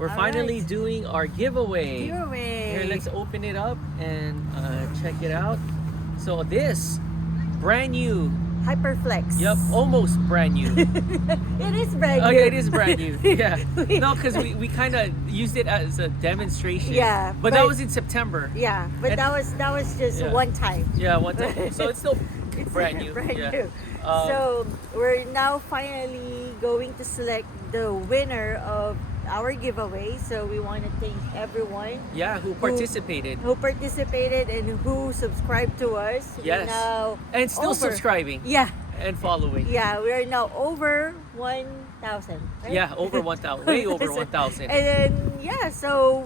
We're finally doing our giveaway. Here, let's open it up and check it out. So this brand new Hyperflex. Yep, almost brand new. It is brand new. Okay, it is brand new. Yeah. No, because we kind of used it as a demonstration. Yeah, But that was in September. Yeah, but And- that was just one time. Yeah, one time. So it's still It's brand new. brand Yeah. new. So we're now finally going to select the winner of our giveaway. So we want to thank everyone Yeah, who participated. who participated and who subscribed to us. Yes. We're now And still over. subscribing Yeah, and following. yeah, we are now over 1,000. Right? Yeah, over 1,000. Way over So- 1,000. And then so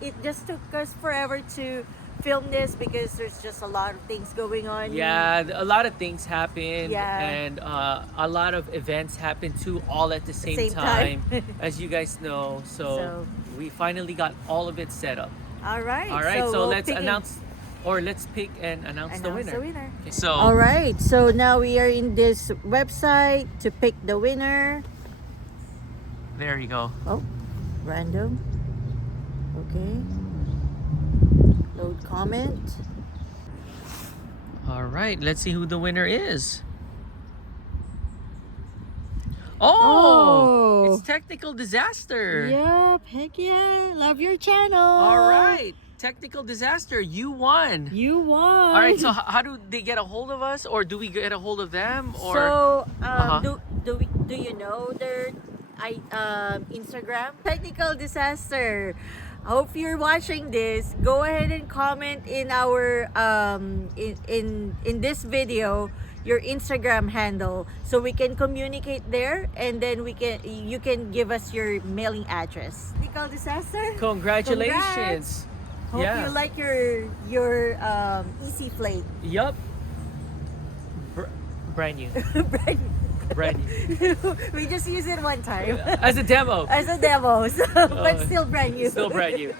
it just took us forever to film this because there's just a lot of things going on. Yeah, a lot of things happen. Yeah. And a lot of events happen too, all at the same time. as you guys know. So we finally got all of it set up. All right. All right, so we'll let's pick announce, or let's pick and announce the winner. Okay, so All right. So now we are in this website to pick the winner. there you go. Oh, random. Okay. Load comment. All right, let's see who the winner is. Oh, it's Technical Disaster. Yep. Heck yeah. Love your channel. All right, Technical Disaster, you won. You won. All right, so how do they get a hold of us, or do we get a hold of them, or So, Uh-huh. do you know their Instagram? Technical Disaster. Hope you're watching this. Go ahead and comment in our in this video your Instagram handle so we can communicate there, and then you can give us your mailing address. Technical Disaster. congratulations. Hope Yeah. you like your ezflate. Yup. Brand new. Brand new. Brand new. We just use it one time As a demo. as a demo, so, but Oh, still brand new. Still brand new.